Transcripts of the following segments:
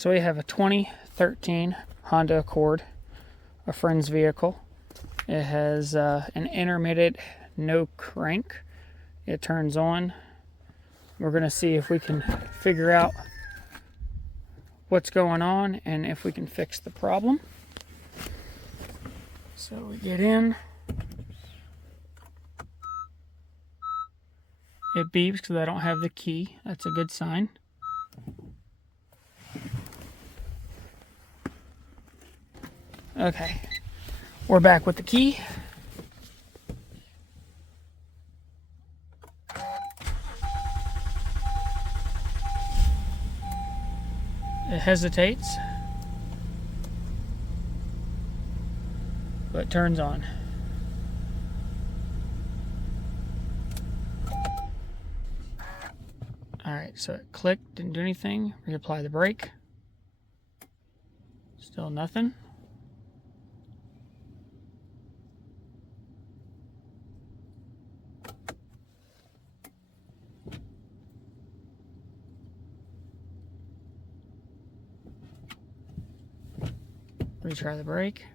So we have a 2013 Honda Accord, a friend's vehicle. It has an intermittent no crank. It turns on. We're going to see if we can figure out what's going on and if we can fix the problem. So we get in. It beeps because I don't have the key. That's a good sign. Okay, we're back with the key. It hesitates, but turns on. Alright, so it clicked, didn't do anything. Reapply the brake. Still nothing. Retry the brake.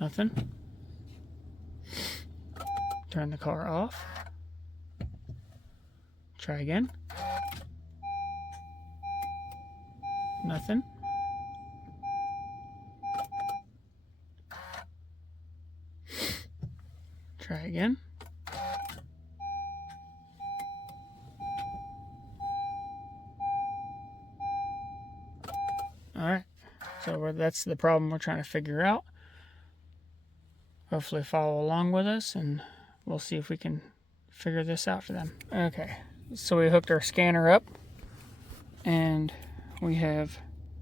Nothing. Turn the car off. Try again. Nothing. Try again. Alright, so that's the problem we're trying to figure out. Hopefully follow along with us and we'll see if we can figure this out for them. Okay, so we hooked our scanner up and we have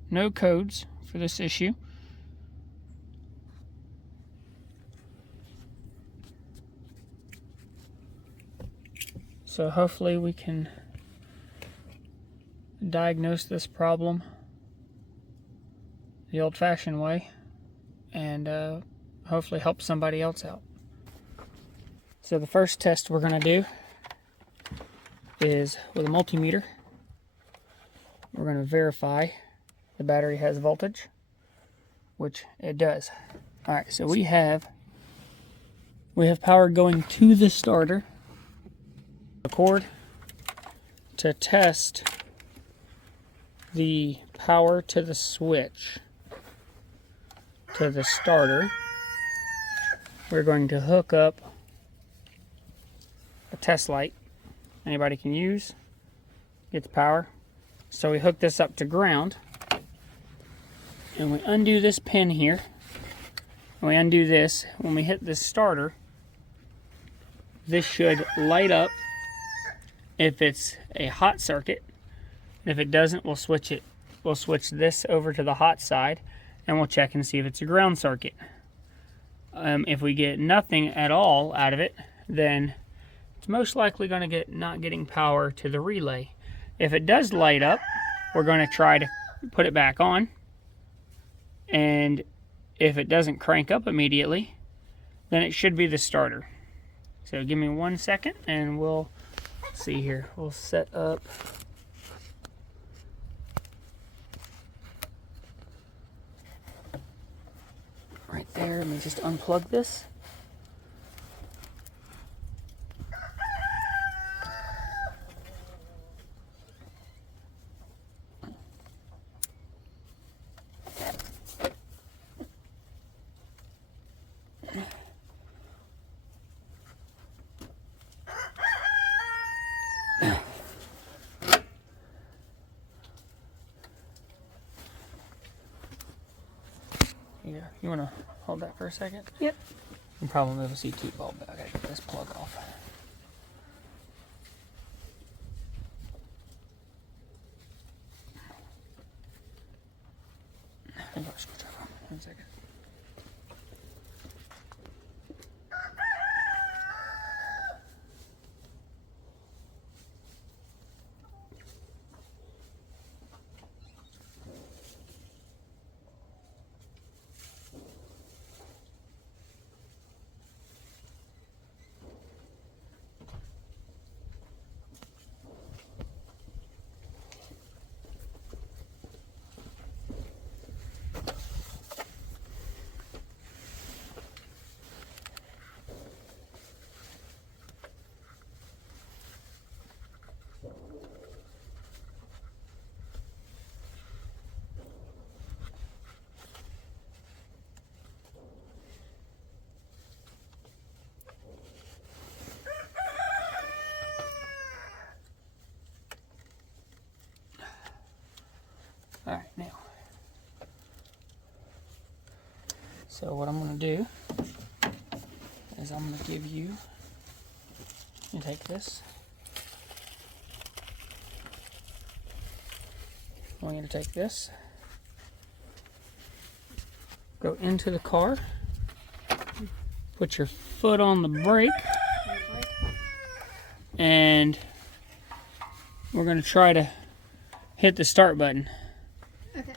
no codes for this issue. So hopefully we can diagnose this problem the old-fashioned way and hopefully help somebody else out. So the first test we're going to do is with a multimeter. We're going to verify the battery has voltage, which it does. Alright, so we have power going to the starter. Accord to test the power to the switch to the starter. We're going to hook up a test light anybody can use, gets power. So we hook this up to ground and we undo this pin here and we undo this. When we hit this starter, this should light up if it's a hot circuit. If it doesn't, we'll switch it. We'll switch this over to the hot side and we'll check and see if it's a ground circuit. If we get nothing at all out of it, then it's most likely going to get not getting power to the relay. If it does light up, we're going to try to put it back on. And if it doesn't crank up immediately, then it should be the starter. So give me 1 second and we'll see here. We'll set up right there. Let me just unplug this. Yeah, you want to hold that for a second? Yep. No problem with a CT bulb, but I gotta get this plug off. I got a screwdriver. 1 second. All right, now. So what I'm going to do is I'm going to give you take this. I want you to take this, go into the car, put your foot on the brake, and we're going to try to hit the start button. Okay.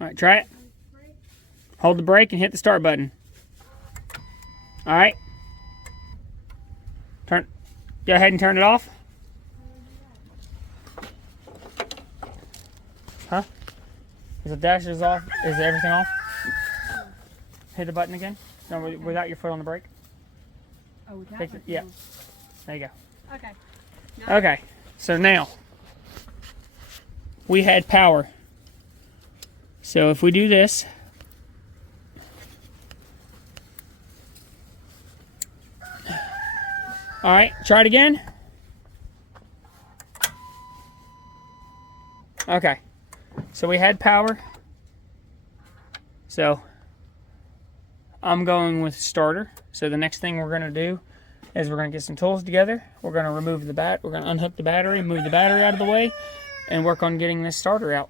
All right, try it. Hold the brake and hit the start button. All right. Go ahead and turn it off. Huh? Is the dash off? Is everything off? Hit the button again. No, without your foot on the brake. Oh, without Yeah. There you go. Okay. Okay. So now we had power. So if we do this, all right, try it again. Okay, so we had power. So I'm going with starter. So the next thing we're gonna do is we're gonna get some tools together. We're gonna remove the we're gonna unhook the battery, move the battery out of the way, and work on getting this starter out.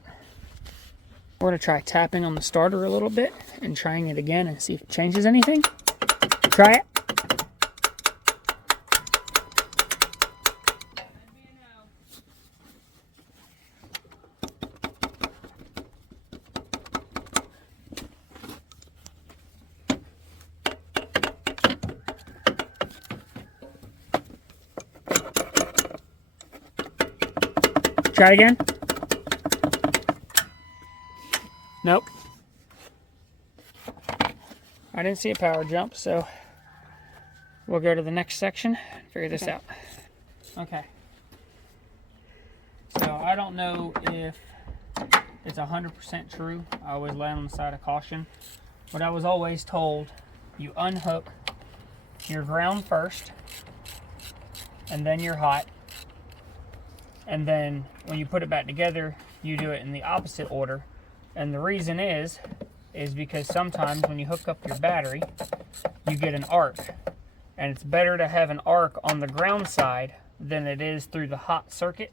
We're going to try tapping on the starter a little bit and trying it again and see if it changes anything. Try it. Try it again. Nope. I didn't see a power jump, so we'll go to the next section and figure this out. Okay. So I don't know if it's 100% true. I always lay on the side of caution. But I was always told you unhook your ground first, and then your hot. And then when you put it back together, you do it in the opposite order. And the reason is because sometimes when you hook up your battery, you get an arc. And it's better to have an arc on the ground side than it is through the hot circuit.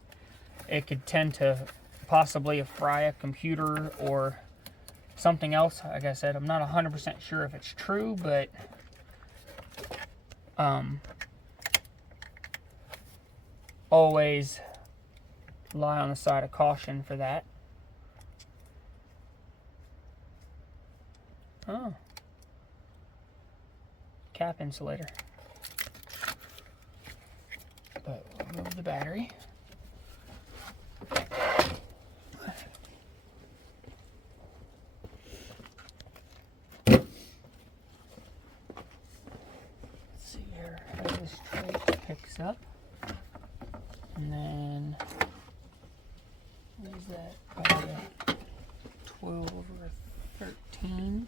It could tend to possibly fry a computer or something else. Like I said, I'm not 100% sure if it's true, but always lie on the side of caution for that. Oh. Cap insulator. But we'll remove the battery. Let's see here how this tray picks up. And then, what is that? Probably a 12 or 13.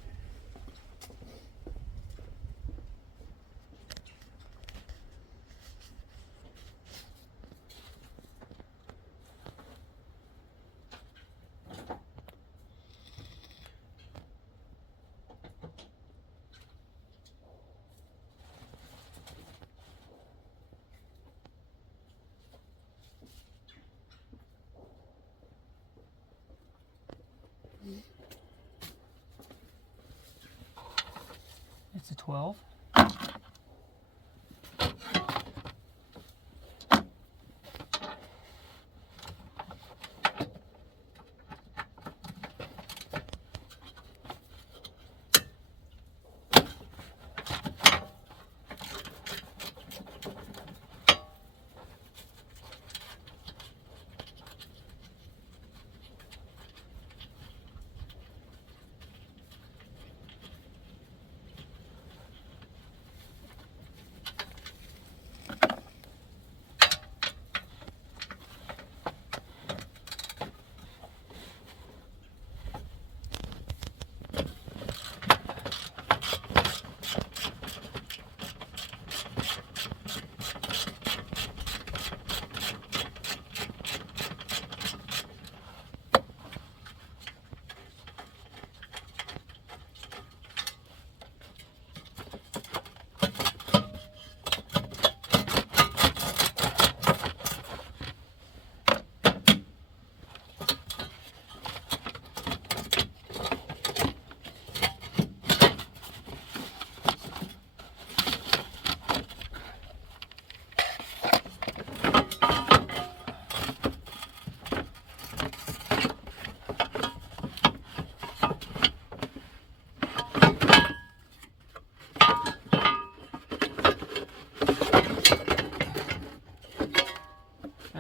It's a 12.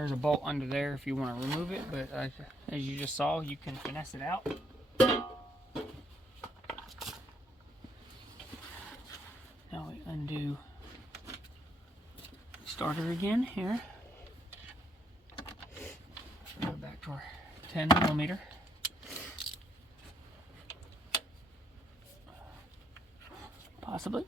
There's a bolt under there if you want to remove it, but as you just saw, you can finesse it out. Now we undo starter again here. Go back to our 10mm. Possibly.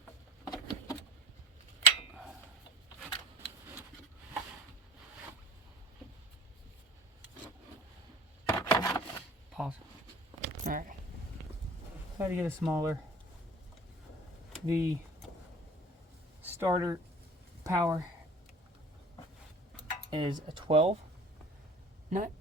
Pause. Alright. Try to get it smaller. The starter power is a 12 nut.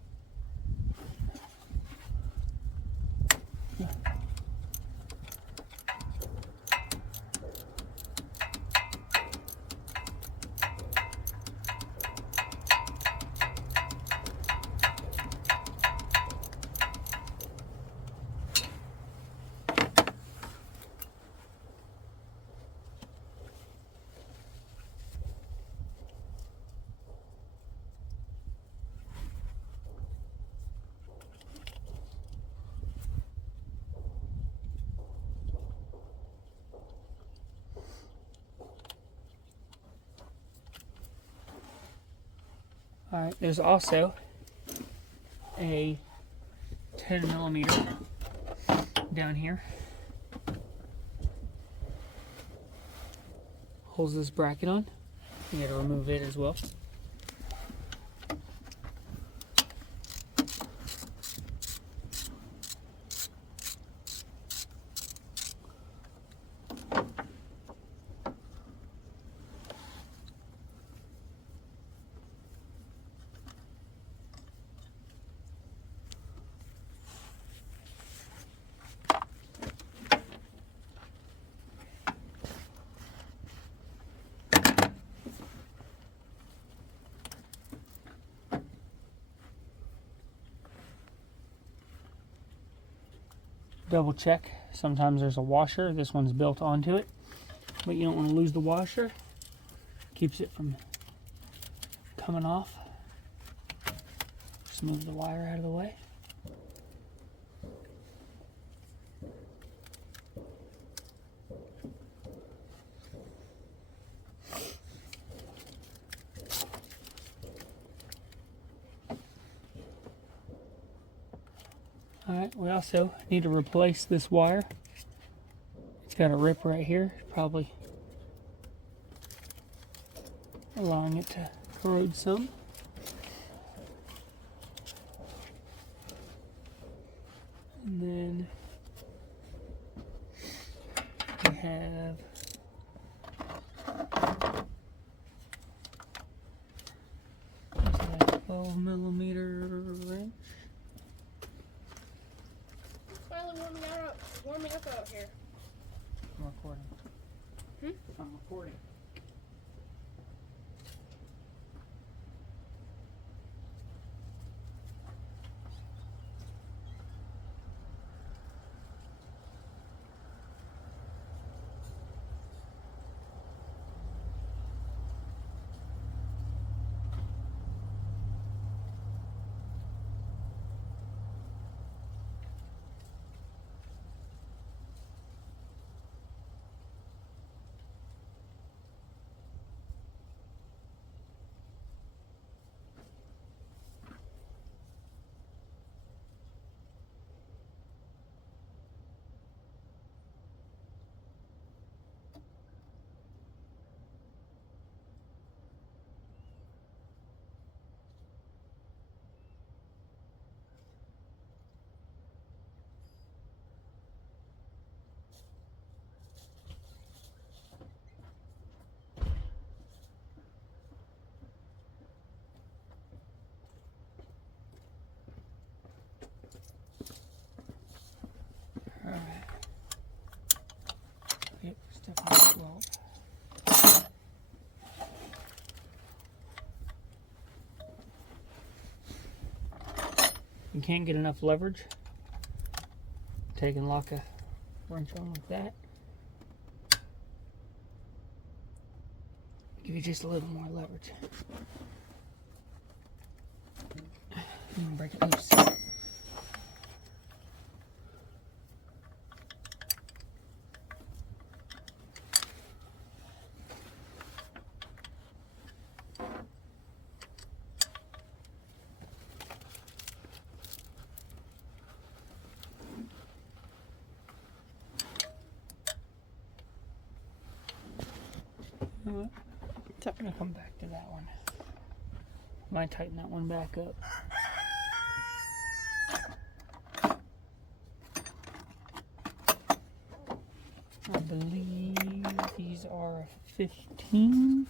Alright, there's also a 10mm down here. Holds this bracket on. You gotta remove it as well. Double check. Sometimes there's a washer. This one's built onto it, but you don't want to lose the washer. Keeps it from coming off. Just move the wire out of the way. Alright, we also need to replace this wire. It's got a rip right here, probably allowing it to corrode some. And then we have a 12mm wrench. Warming up out here. I'm recording. I'm recording. Alright. Yep, step on 12. You can't get enough leverage. Take and lock a wrench on like that. Give you just a little more leverage. Break it loose. I'm gonna come back to that one. Might tighten that one back up. I believe these are 15.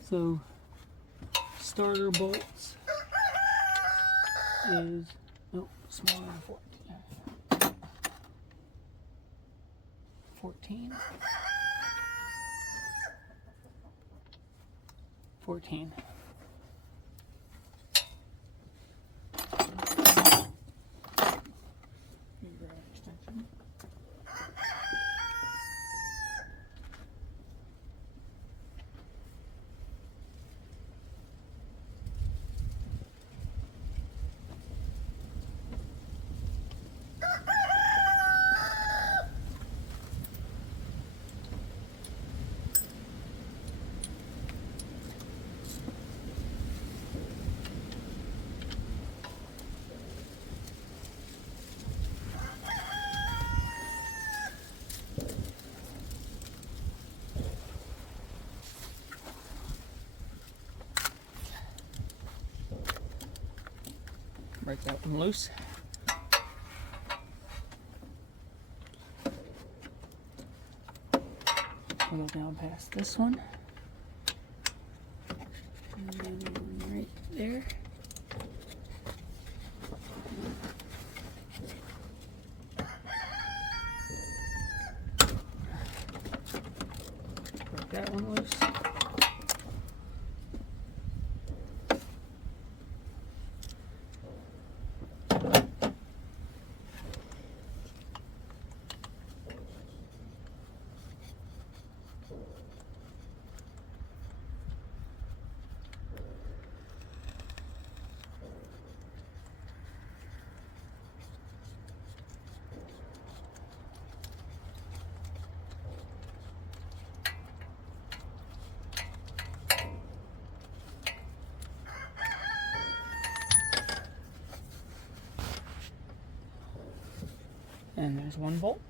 So starter bolts is smaller than 14. 14. 14. Break that one loose. We'll go down past this one. And then one right there. Break that one loose. And there's one bolt.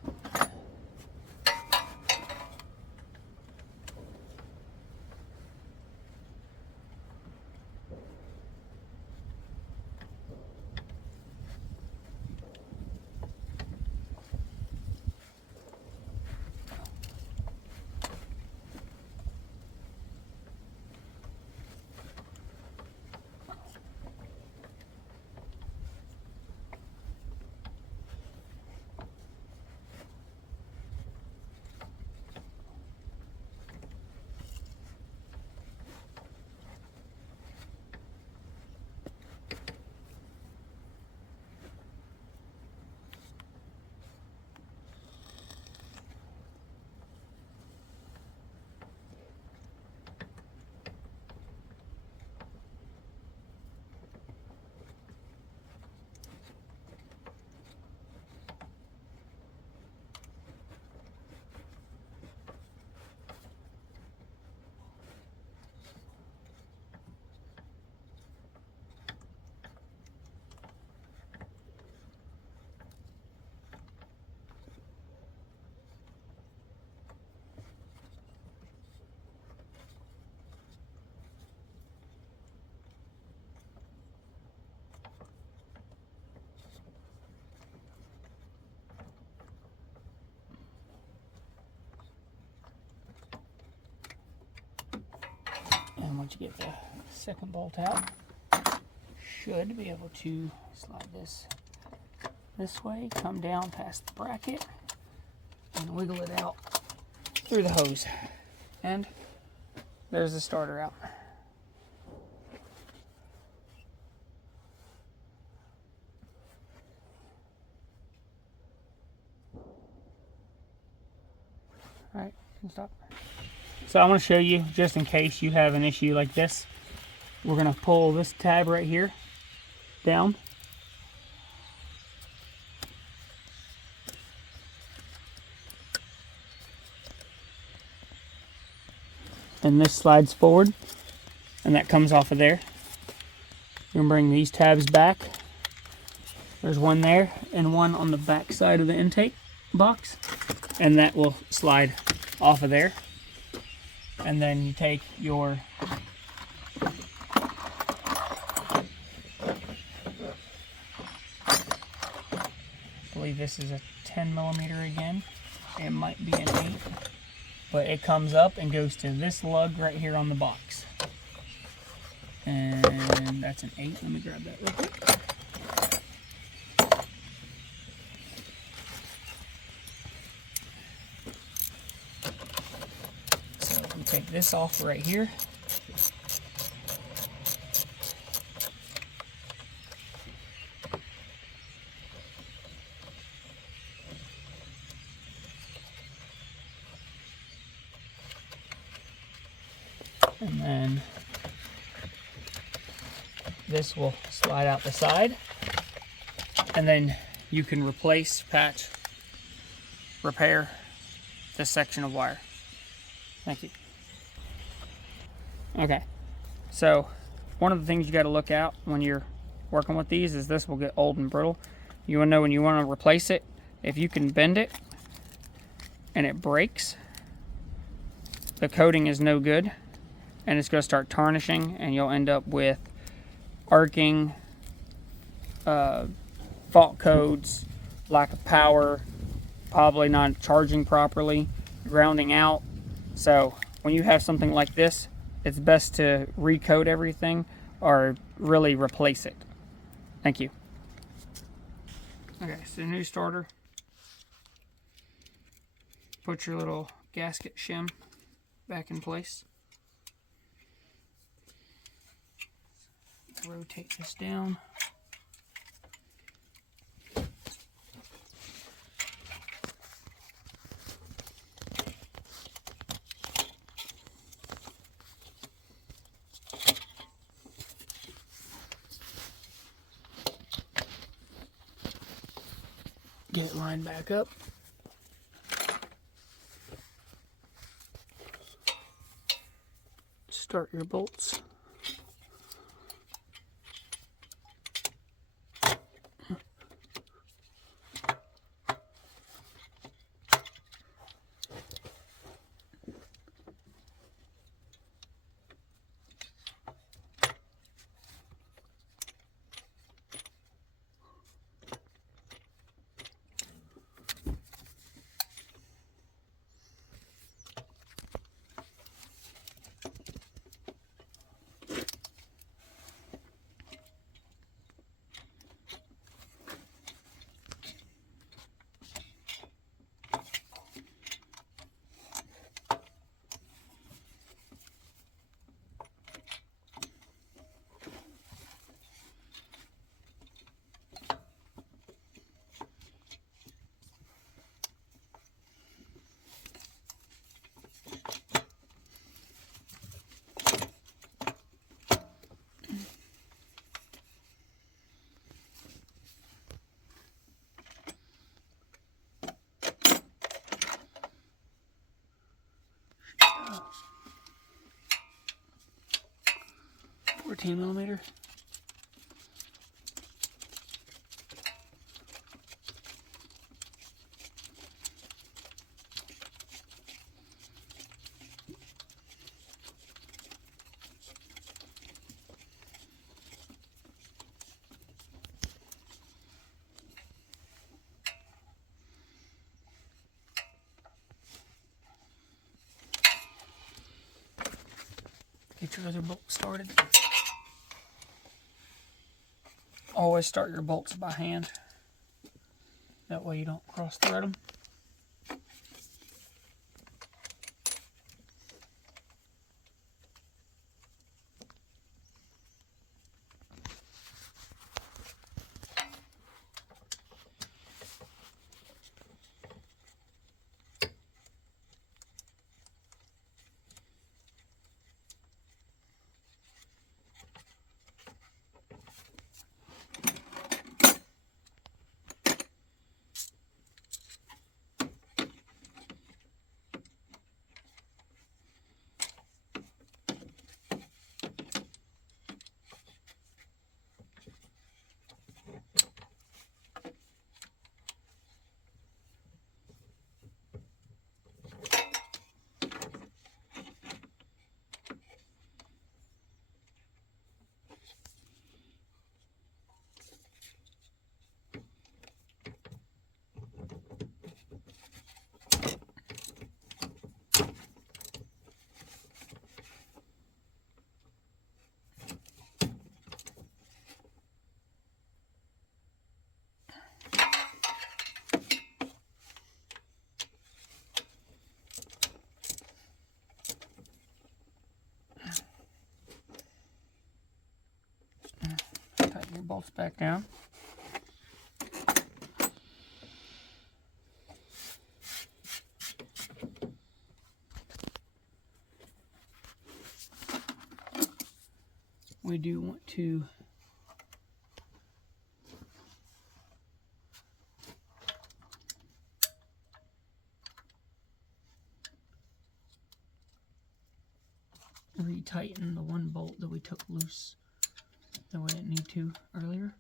And once you get the second bolt out, should be able to slide this way, come down past the bracket, and wiggle it out through the hose. And there's the starter out. All right, you can stop. So I want to show you, just in case you have an issue like this, we're going to pull this tab right here, down. And this slides forward, and that comes off of there. You're gonna bring these tabs back. There's one there and one on the back side of the intake box, and that will slide off of there. And then you take your I believe this is a 10 millimeter again. It might be an 8, but it comes up and goes to this lug right here on the box. And that's an 8. Let me grab that real quick. So we take this off right here. And then this will slide out the side, and then you can replace, patch, repair this section of wire. Thank you. Okay, so one of the things you got to look out when you're working with these is this will get old and brittle. You want to know when you want to replace it, if you can bend it and it breaks, the coating is no good, and it's going to start tarnishing, and you'll end up with arcing, fault codes, lack of power, probably not charging properly, grounding out. So when you have something like this, it's best to recoat everything or really replace it. Thank you. Okay, so new starter. Put your little gasket shim back in place. Rotate this down. Get it lined back up. Start your bolts. $14mm. Get your other bolt started. Always start your bolts by hand. That way you don't cross thread them. bolts back down. We do want to retighten the one bolt that we took loose that we didn't need to earlier.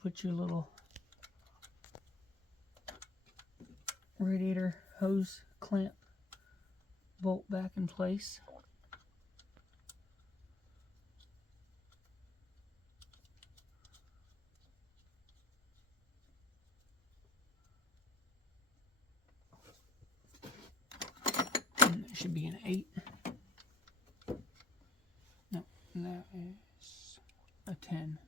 Put your little radiator hose clamp bolt back in place. And it should be an 8. No, that is a 10.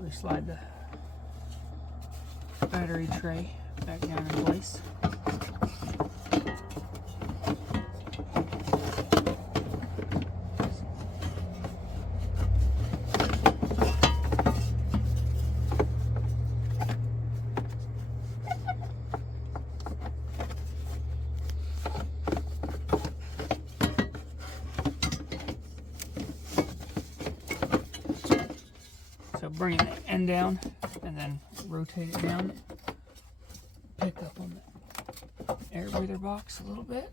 We slide the battery tray back down in place. So bring the end down and then rotate it down. Pick up on the air breather box a little bit.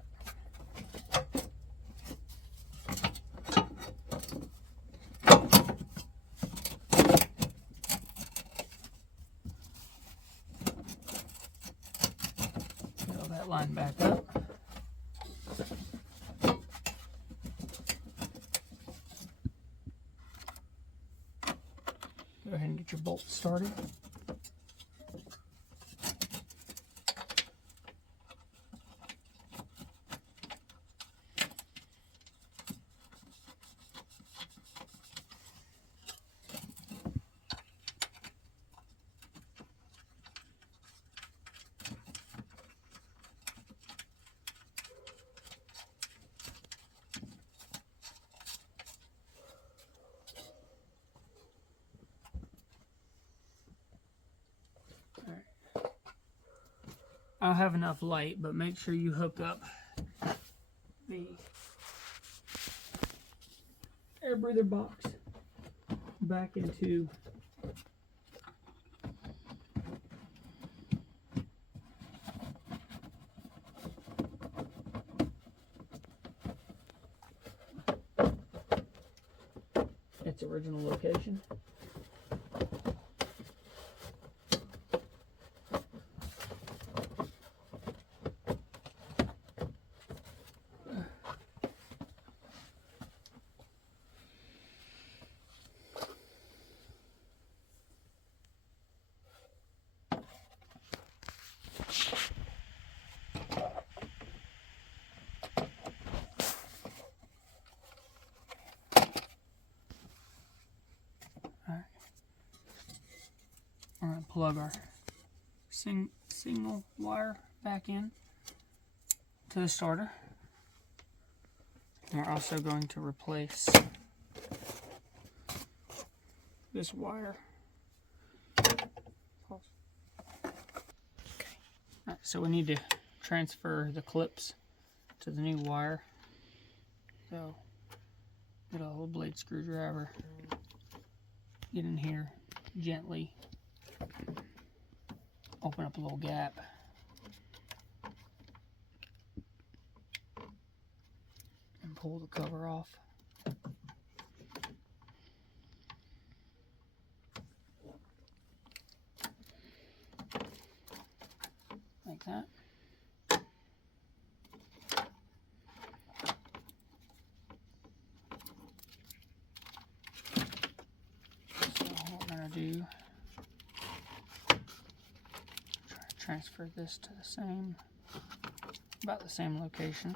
Fill that line back up. Go ahead and get your bolt started. I'll have enough light, but make sure you hook up the air breather box back into its original location. We're going to plug our single wire back in to the starter. And we're also going to replace this wire. Okay. Alright, so we need to transfer the clips to the new wire. So get a little blade screwdriver, get in here gently, open up a little gap, and pull the cover off. Like that. So what we're going to do, try to transfer this to about the same location.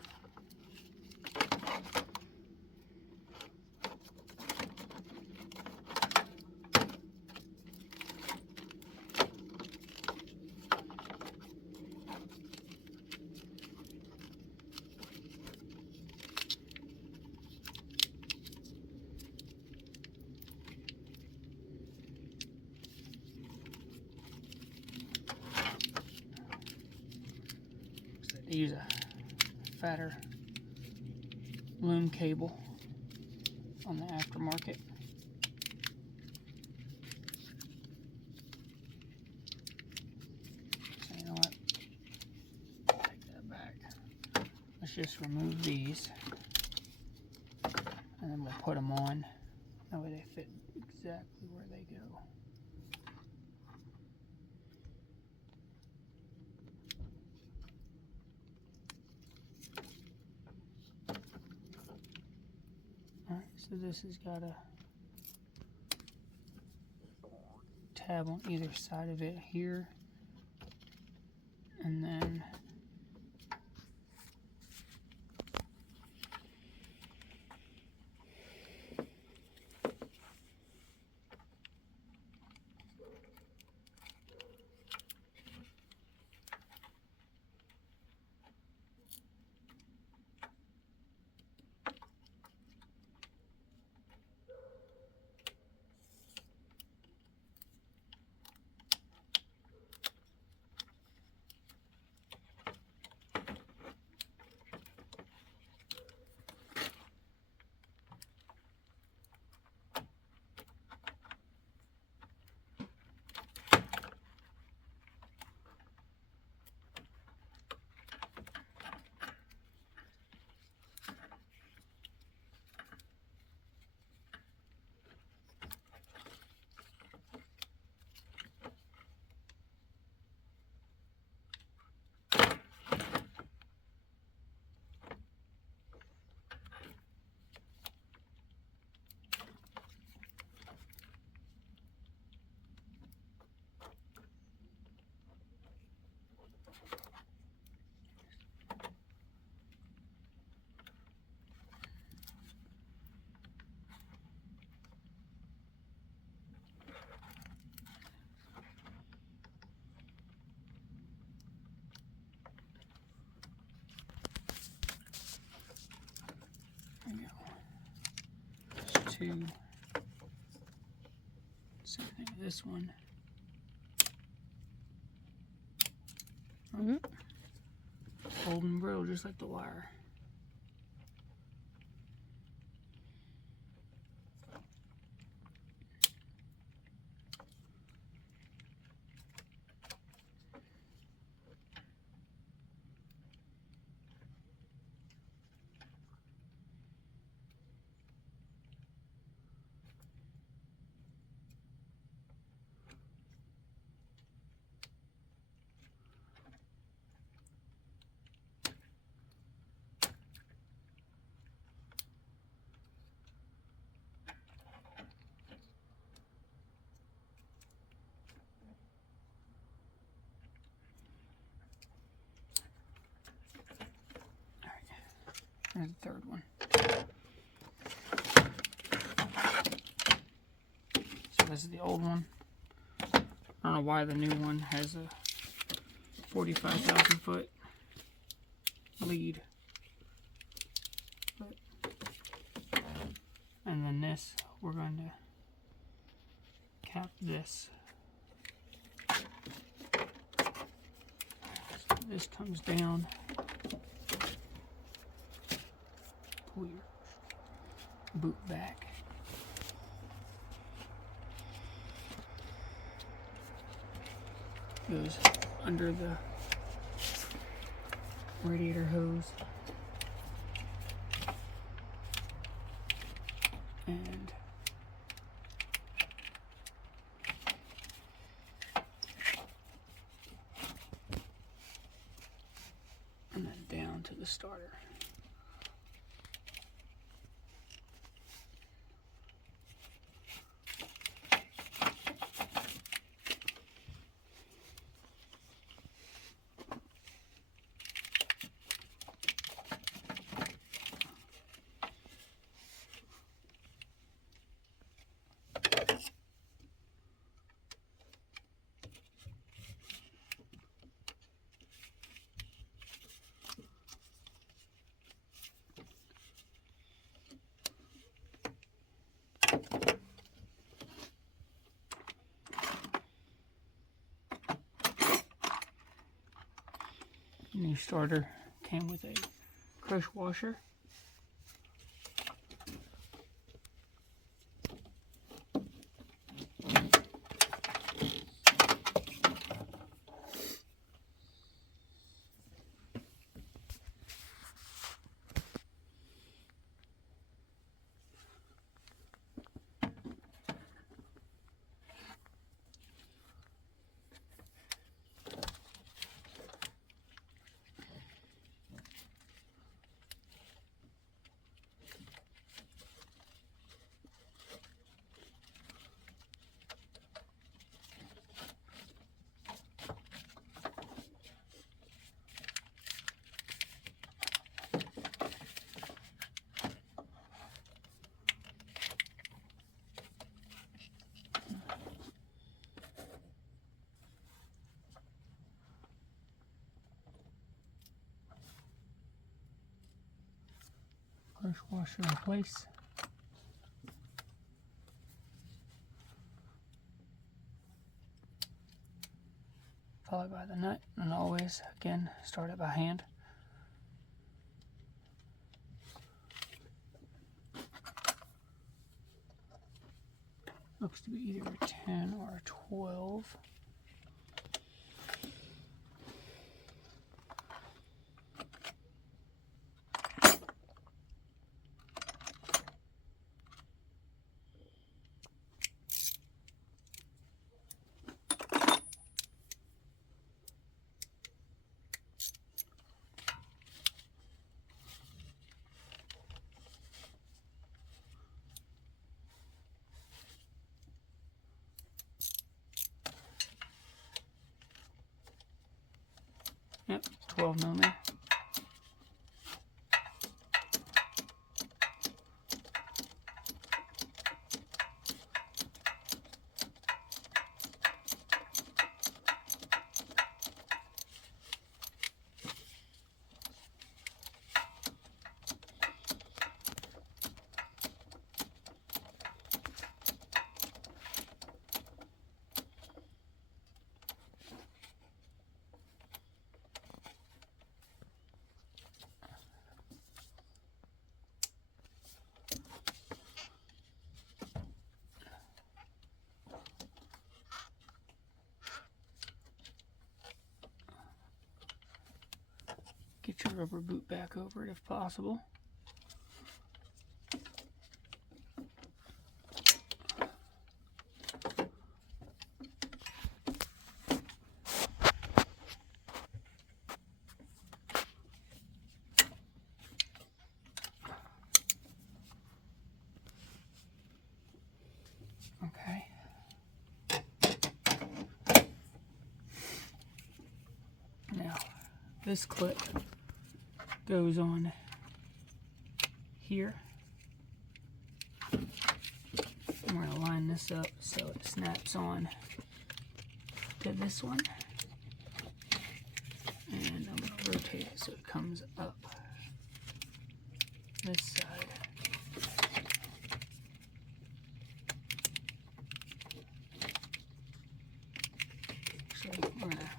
They use a fatter loom cable on the aftermarket. So you know what? Take that back. Let's just remove these, and then we'll put them on. That way they fit exactly where they go. Alright, so this has got a tab on either side of it here, and then there we go. There's two. Same thing with this one. Old and brittle, just like the wire. There's the third one. So this is the old one. I don't know why the new one has a 45,000 foot lead. And then this, we're going to cap this. So this comes down. Pull your boot back. Goes under the radiator hose. And then down to the starter. New starter came with a crush washer. Crush washer in place. Followed by the nut, and always, again, start it by hand. Looks to be either a 10 or a 12. Yep, 12 millimeter. Get your rubber boot back over it if possible. Okay. Now, this clip goes on here. I'm going to line this up so it snaps on to this one. And I'm going to rotate it so it comes up this side. So we're going to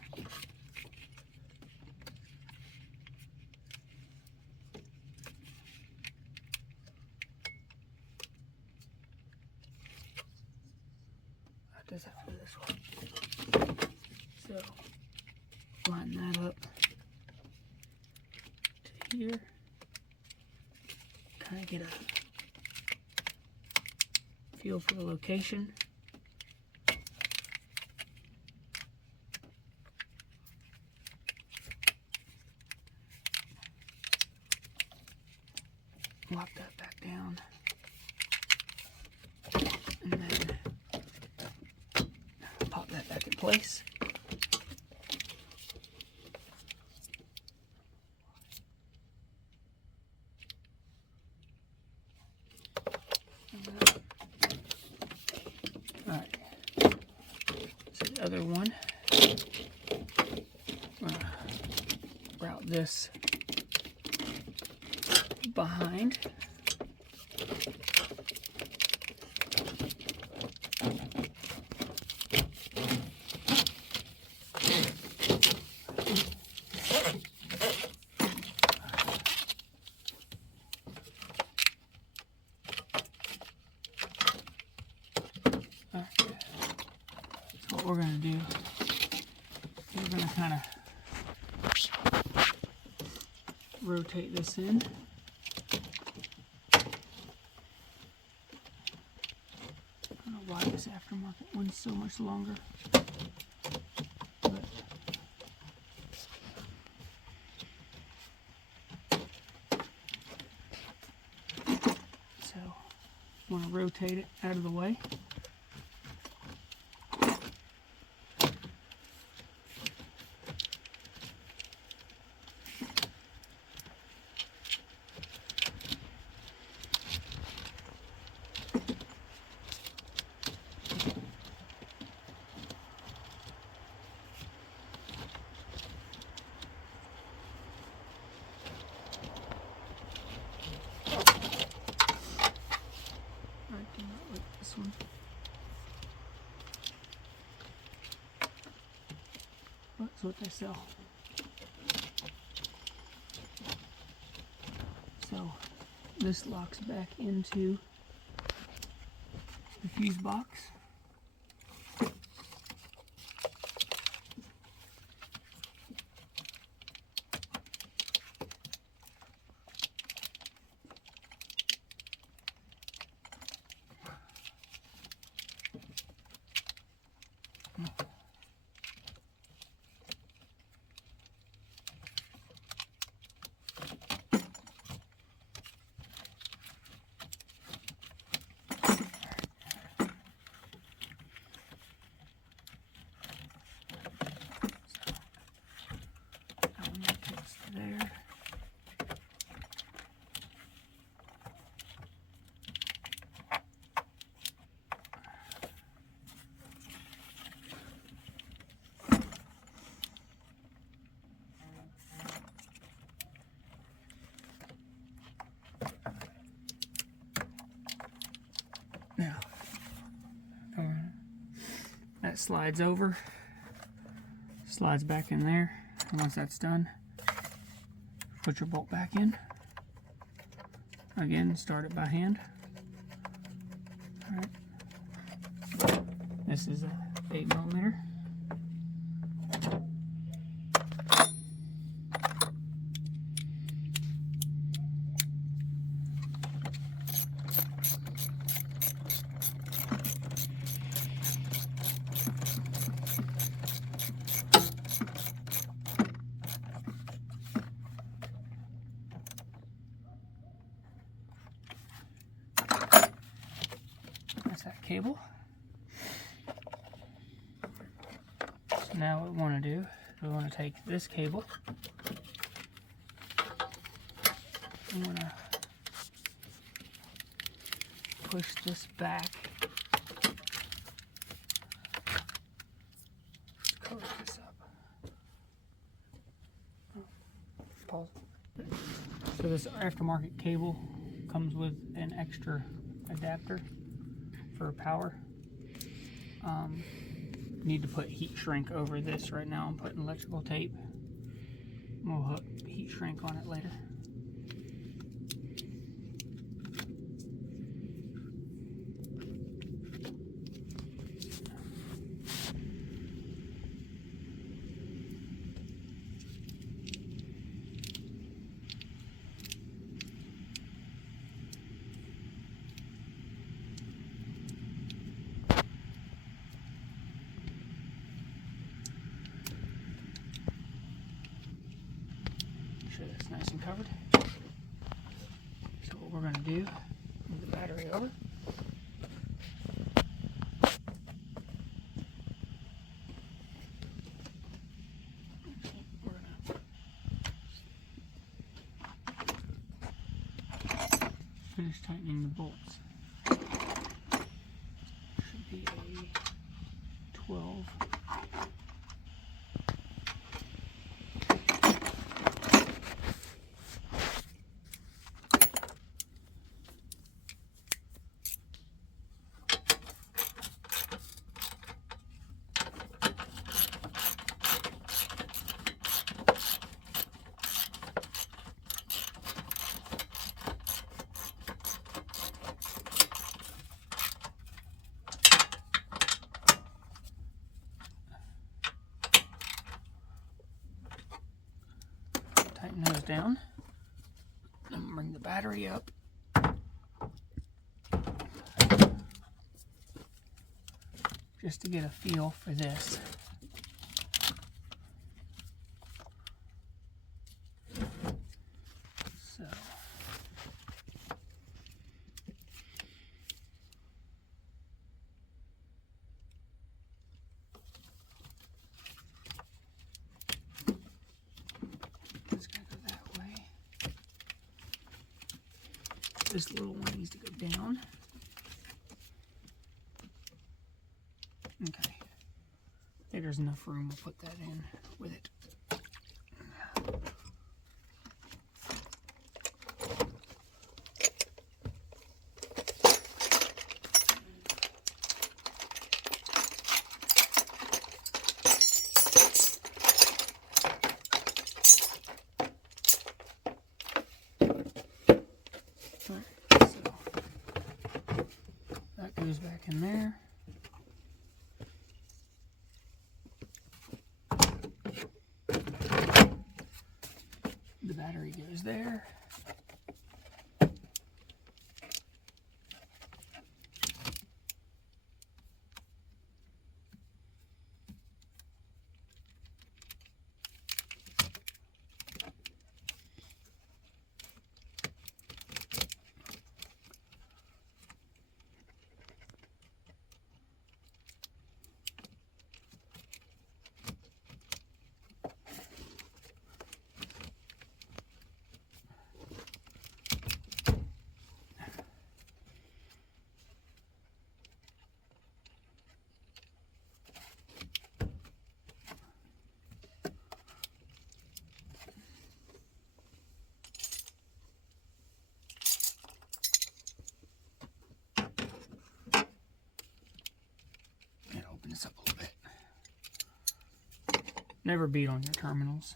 does that for this one. So line that up to here. Kind of get a feel for the location. Lock that back down. And then pop that back in place. Alright. So the other one, I'm going to route this behind. So what we're going to do, we're going to kind of rotate this in. I don't know why this aftermarket one's so much longer. But so I want to rotate it out of the way. I do not like this one. That's what they sell. So this locks back into the fuse box. There. Now, that slides over, slides back in there, and once that's done, put your bolt back in. Again, start it by hand. Alright. This is a 8mm. That's that cable. So now what we want to do, we want to take this cable. We want to push this back. Cover this up. this aftermarket cable comes with an extra adapter for power. Need to put heat shrink over this right now. I'm putting electrical tape. We'll hook heat shrink on it later. Sure that's nice and covered. So what we're going to do, move the battery over. We're going to finish tightening the bolts. Should be a 12. Tighten those down. Then bring the battery up. Just to get a feel for this. So it's gonna go that way. This little one needs to go down. Okay. I think there's enough room. We'll put that in with it. Alright, so that goes back in there. The battery goes there. This up a little bit. Never beat on your terminals.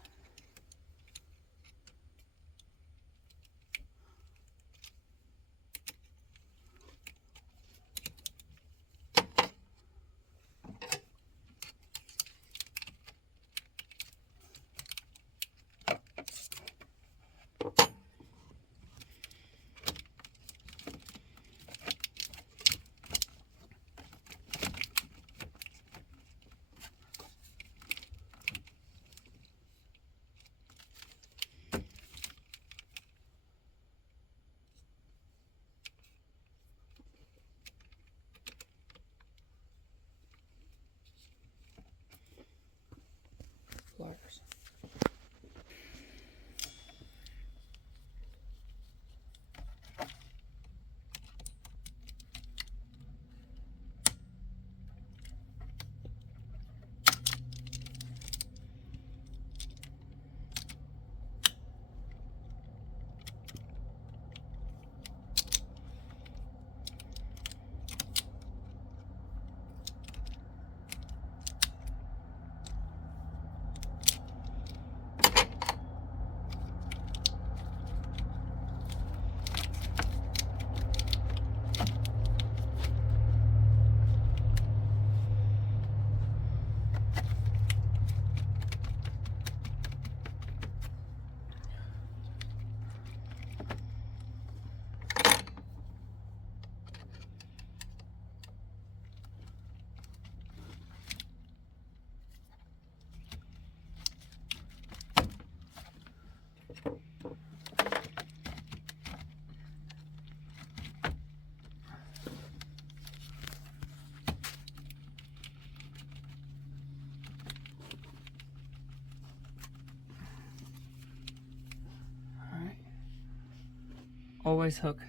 always hook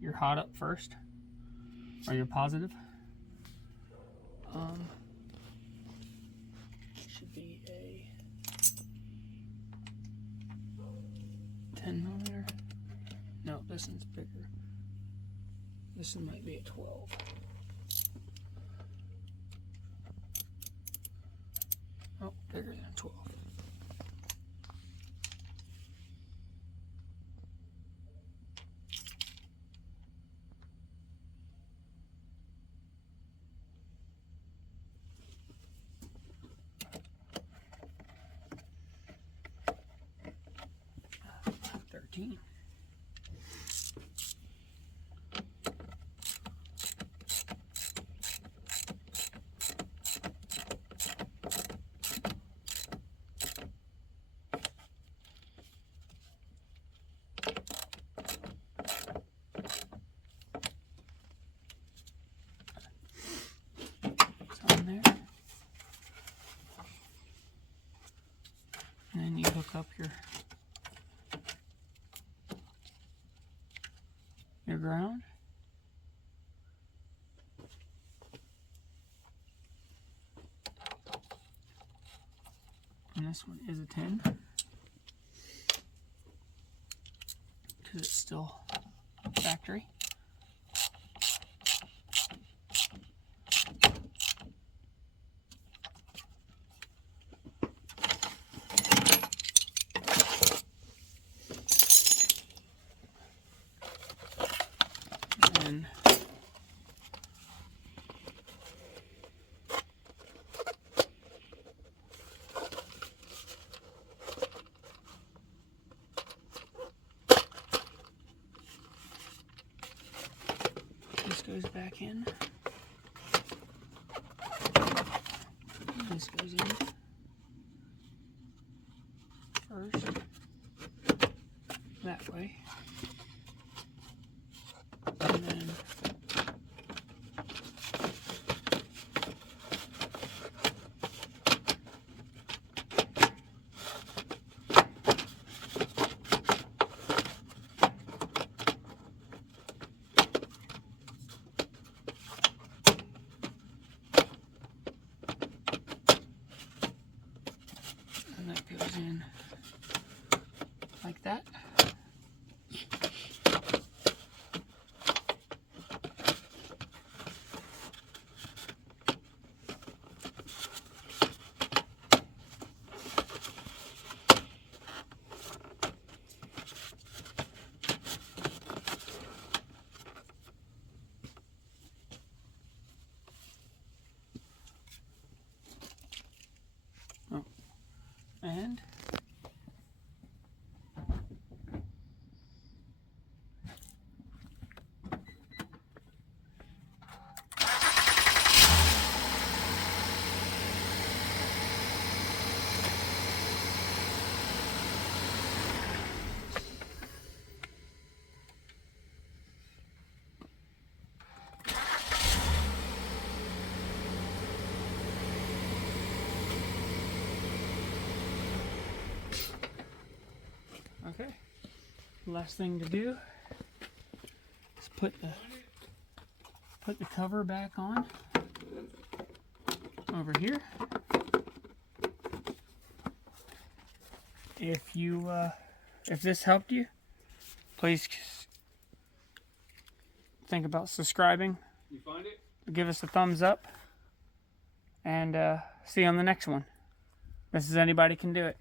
your hot up first, or your positive. Should be a 10 millimeter. No, this one's bigger. This one might be a 12. Oh, bigger than 12. On there. And then you hook up your ground. And this one is a 10 because it's still factory. And this goes back in. This goes in first, that way, and then that goes in like that. Oh. And okay, last thing to do is put the cover back on over here. If this helped you, please think about subscribing. You find it? Give us a thumbs up, and see you on the next one. This is Anybody Can Do It.